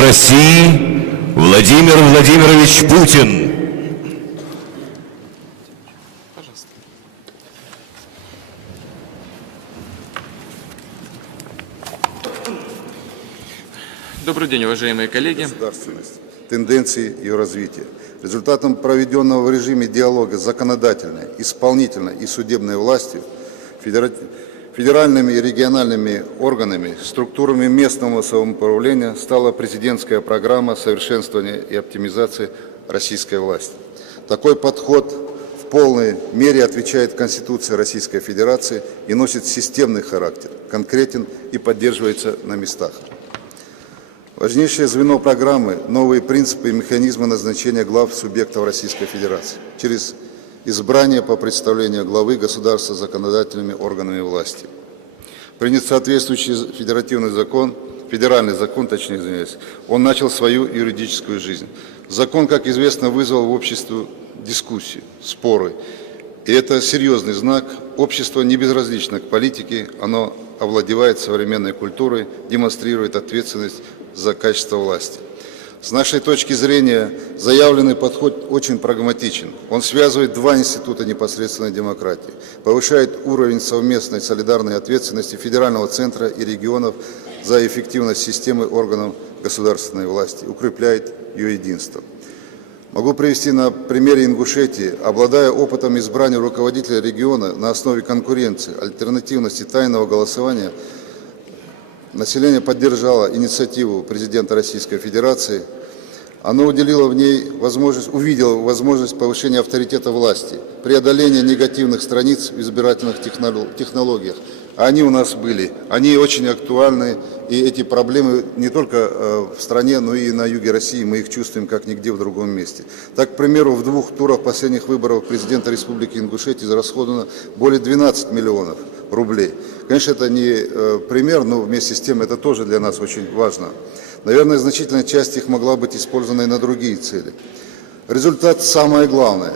России Владимир Владимирович Путин. Пожалуйста. Добрый день, уважаемые коллеги. Государственность, тенденции ее развития. Результатом проведенного в режиме диалога с законодательной, исполнительной и судебной властью, федеральными и региональными органами, структурами местного самоуправления стала президентская программа совершенствования и оптимизации российской власти. Такой подход в полной мере отвечает Конституции Российской Федерации и носит системный характер, конкретен и поддерживается на местах. Важнейшее звено программы – новые принципы и механизмы назначения глав субъектов Российской Федерации через избрание по представлению главы государства законодательными органами власти. Принят соответствующий федеральный закон, он начал свою юридическую жизнь. Закон, как известно, вызвал в обществе дискуссии, споры. И это серьезный знак. Общество не безразлично к политике, оно овладевает современной культурой, демонстрирует ответственность за качество власти. С нашей точки зрения, заявленный подход очень прагматичен. Он связывает два института непосредственной демократии, повышает уровень совместной солидарной ответственности федерального центра и регионов за эффективность системы органов государственной власти, укрепляет ее единство. Могу привести на примере Ингушетии. Обладая опытом избрания руководителя региона на основе конкуренции, альтернативности, тайного голосования, население поддержало инициативу президента Российской Федерации. Оно увидело в ней возможность повышения авторитета власти, преодоления негативных страниц в избирательных технологиях. А они у нас были. Они очень актуальны, и эти проблемы не только в стране, но и на юге России. Мы их чувствуем как нигде в другом месте. Так, к примеру, в 2 турах последних выборов президента Республики Ингушетия израсходовано более 12 миллионов рублей. Конечно, это не пример, но вместе с тем это тоже для нас очень важно. Наверное, значительная часть их могла быть использована и на другие цели. Результат самое главное.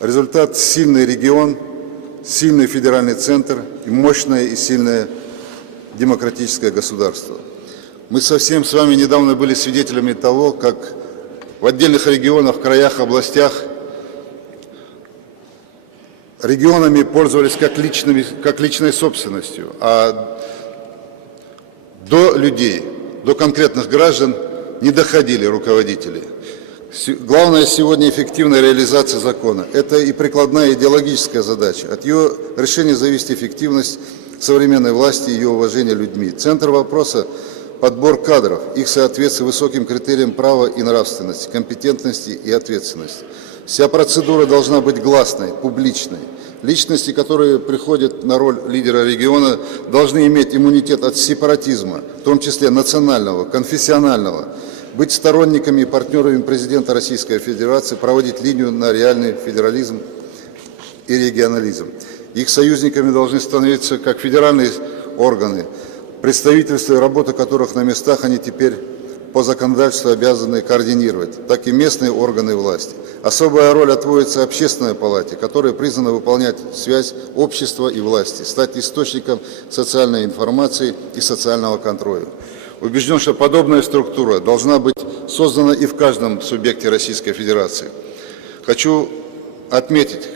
Результат – сильный регион, сильный федеральный центр и мощное и сильное демократическое государство. Мы совсем с вами недавно были свидетелями того, как в отдельных регионах, краях, областях регионами пользовались как личной собственностью, а до людей, до конкретных граждан не доходили руководители. Главное сегодня эффективная реализация закона. Это и прикладная идеологическая задача. От ее решения зависит эффективность современной власти и ее уважение людьми. Центр вопроса – подбор кадров, их соответствие высоким критериям права и нравственности, компетентности и ответственности. Вся процедура должна быть гласной, публичной. Личности, которые приходят на роль лидера региона, должны иметь иммунитет от сепаратизма, в том числе национального, конфессионального, быть сторонниками и партнерами президента Российской Федерации, проводить линию на реальный федерализм и регионализм. Их союзниками должны становиться как федеральные органы, представительства и работа которых на местах они теперь по законодательству обязаны координировать, так и местные органы власти. Особая роль отводится Общественной палате, которая призвана выполнять связь общества и власти, стать источником социальной информации и социального контроля. Убежден, что подобная структура должна быть создана и в каждом субъекте Российской Федерации. Хочу отметить,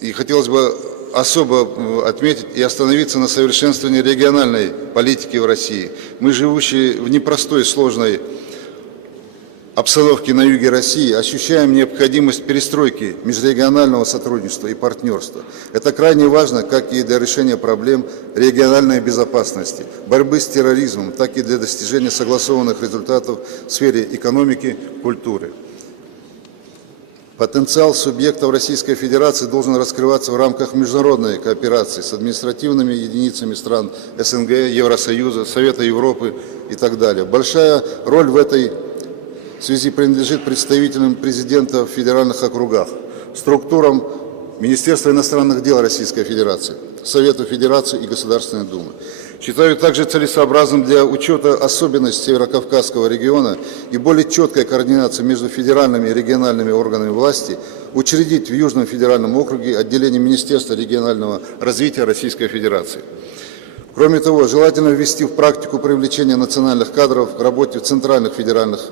и хотелось бы особо отметить и остановиться на совершенствовании региональной политики в России. Мы, живущие в непростой, сложной обстановке на юге России, ощущаем необходимость перестройки межрегионального сотрудничества и партнерства. Это крайне важно как и для решения проблем региональной безопасности, борьбы с терроризмом, так и для достижения согласованных результатов в сфере экономики, культуры. Потенциал субъектов Российской Федерации должен раскрываться в рамках международной кооперации с административными единицами стран СНГ, Евросоюза, Совета Европы и так далее. Большая роль в этой связи принадлежит представителям президента в федеральных округах, структурам Министерства иностранных дел Российской Федерации, Совету Федерации и Государственной Думы. Считаю также целесообразным для учета особенностей Северокавказского региона и более четкой координации между федеральными и региональными органами власти учредить в Южном федеральном округе отделение Министерства регионального развития Российской Федерации. Кроме того, желательно ввести в практику привлечения национальных кадров к работе в центральных федеральных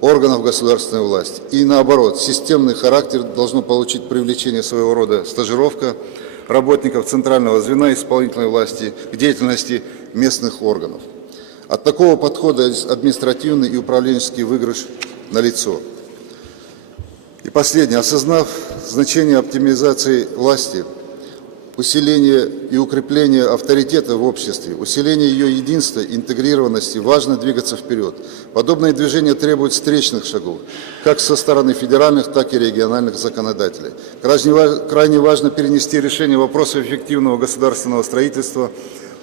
органов государственной власти. И наоборот, системный характер должно получить привлечение своего рода стажировка работников центрального звена исполнительной власти к деятельности местных органов. От такого подхода административный и управленческий выигрыш налицо. И последнее. Осознав значение оптимизации власти, усиление и укрепление авторитета в обществе, усиление ее единства, интегрированности, важно двигаться вперед. Подобное движение требует встречных шагов, как со стороны федеральных, так и региональных законодателей. Крайне важно перенести решение вопроса эффективного государственного строительства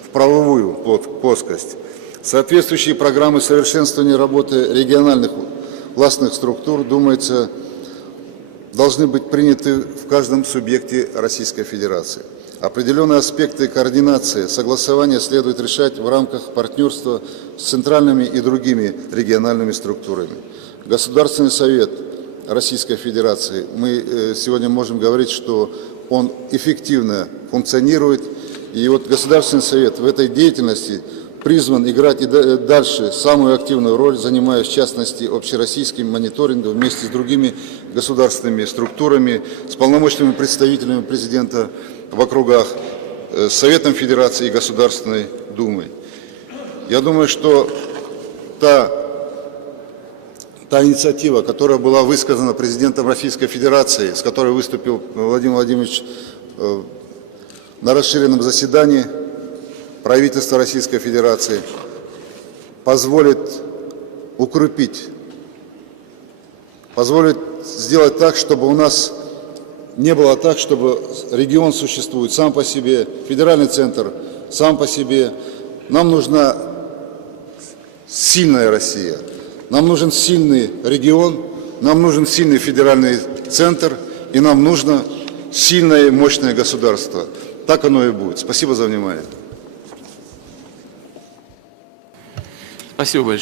в правовую плоскость. Соответствующие программы совершенствования работы региональных властных структур, думается, должны быть приняты в каждом субъекте Российской Федерации. Определенные аспекты координации, согласования следует решать в рамках партнерства с центральными и другими региональными структурами. Государственный совет Российской Федерации, мы сегодня можем говорить, что он эффективно функционирует. И вот Государственный совет в этой деятельности призван играть и дальше самую активную роль, занимаясь в частности общероссийским мониторингом вместе с другими государственными структурами, с полномочными представителями президента в округах, с Советом Федерации и Государственной Думой. Я думаю, что та инициатива, которая была высказана президентом Российской Федерации, с которой выступил Владимир Владимирович на расширенном заседании правительства Российской Федерации, позволит укрепить, позволит сделать так, чтобы у нас не было так, чтобы регион существует сам по себе, федеральный центр сам по себе. Нам нужна сильная Россия, нам нужен сильный регион, нам нужен сильный федеральный центр, и нам нужно сильное и мощное государство. Так оно и будет. Спасибо за внимание. Спасибо большое.